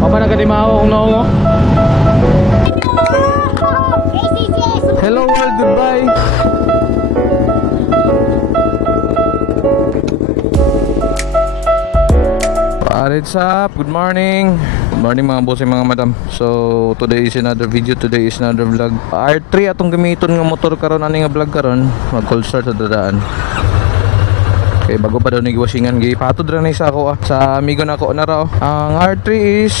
Apa nagkatimaho kung naungo? Hello world, goodbye. What's up? Good morning. Good morning mga boss mga madam. So today is another video, today is another vlog. R3 atong gamiton nga motor karon ani nga vlog karon. Mag cold start sa dadaan. Okay, bago pa daw nigwasingan gipatod ra ni sa ako sa amigo nako na raw. Ang R3 is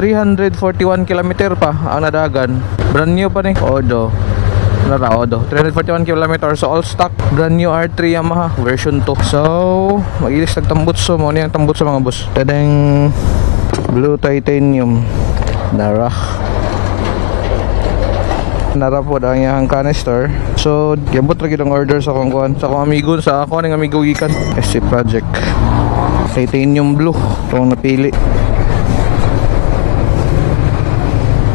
341 km pa ang nadagan. Brand new pa ni. Odo. Odo. 341 km. So all stock brand new R3 Yamaha version 2. So magilis tagtambutso mo ni ang tambutso mga boss. Tadeng blue titanium nara po ang iyang canister. So gabot ra gid ang order sa akong kuan sa akong amigo, sa ako ning amigo gikan SC Project titanium blue kung napili.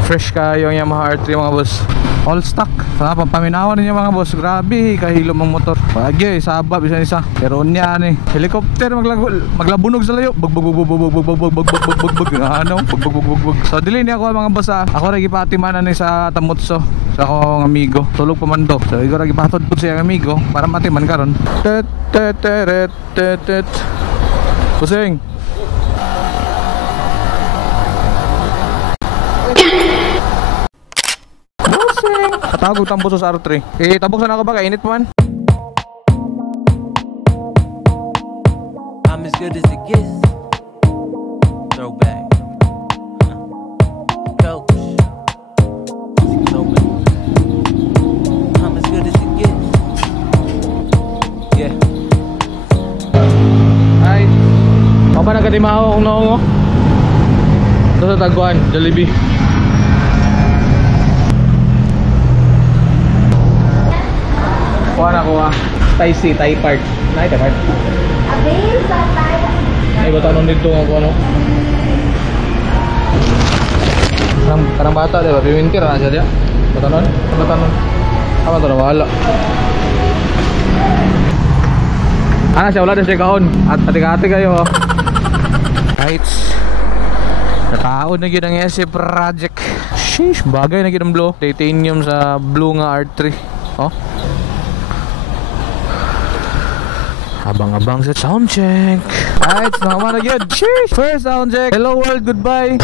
Fresh kayo ang Yamaha R3 mga boss, all stock. Sa paminawan ninyo mga boss, grabe kahilo mang motor. Bagay sabab isa pero niya ni helicopter maglabunog sa layo. Bug. So dili ni ako mga boss. Ako ra gipatimanan ni sa Tamutso sa akong amigo. Tulog pa man do. So igo ra gipatod pud sa amigo para matiman karon. Pusing. Katawag tambos sa R3. Tabok sa nako ba kay init man. I'm as good as it gets. Throwback. Coach. I'm as good as it gets. Yeah. Ay. Ako pa nagkatimaho kung naungo. Ito sa Tagwan, Jollibee. Kuha na kuha. Thai C, Thai part. Thai part. Ay, ba't anong dito nga kuha no? Karang bata diba? Pimintir na siya diya. Ba't anon? Ba't anon? Apa ito na wala? Ano siya wala na siya kaon. At ati-ati kayo oh. Heights. Nakaon na yun ang SC Project. Sheesh, bagay na yun ang blue. Titanium sa blue nga R3. Oh. Abang-abang sa soundcheck. Alright, naman again. Sheesh! First soundcheck. Hello world, goodbye.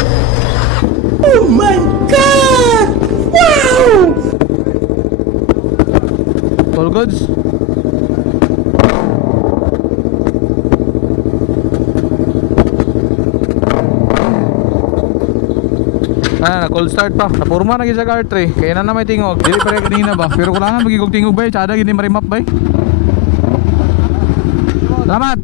Oh my God! Wow! All goods? Cold start pa. Napurma na gisa R3. Kaya na may tingog. Dili pa rin kanina ba? Pero kulangan magigog tingog ba? Tsada gini marimap ba? Selamat.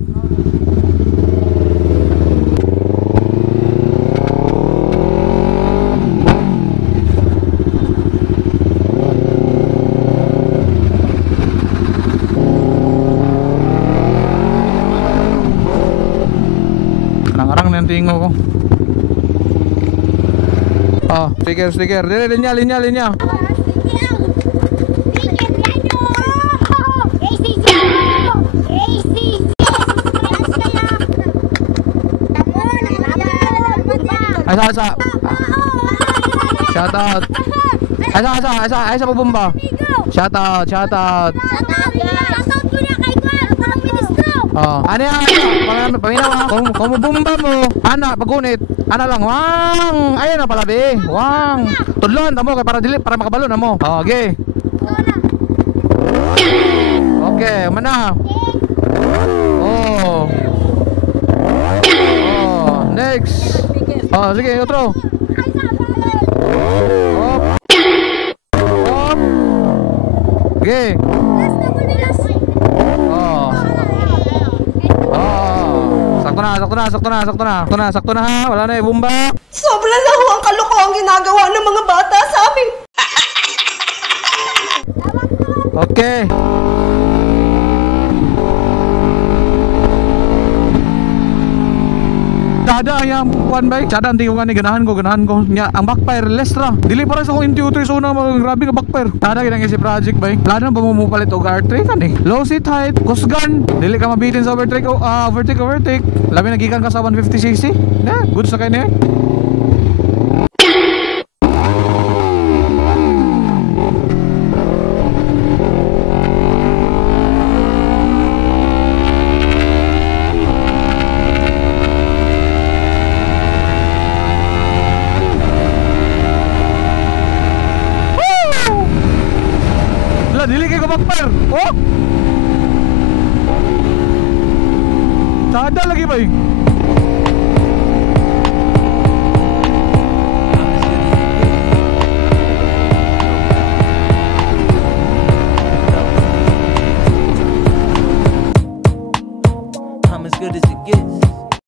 Karang-karang na yung tingo ko. Oh, stiker. Linya. Asa. Shout out. Asa pabomba. Shout out. Oh, ano yan? Paminaw kung mabomba mo, ana, pagunit, ana lang, wang! Ayun na pala, be, wang! Tudlon, tamo, para dili, para makabalo na mo. Oh, okay. Okay, mana? Oh. Next. Oh, sige, otro. Hop. Okay. Sakto na ha. Wala na bumba. Sobra na ho ang kalokohang ginagawa ng mga bata sa amin. Okay. Dada yang kuan bay. Sada anti ko gani ganahan ko nya ang backfire less ra. Dili para sa akong intuitor so na grabe ka backfire. Dada ginang si project bay. Plano ba mo mupalit og R3 kan eh. Low seat height, kusgan. Dili ka mabitin sa overtake. Labi nagikan ka sa 150cc. Na, good sa kay ni. Dili kay ko backfire. Oh! Sada lagi ba eh?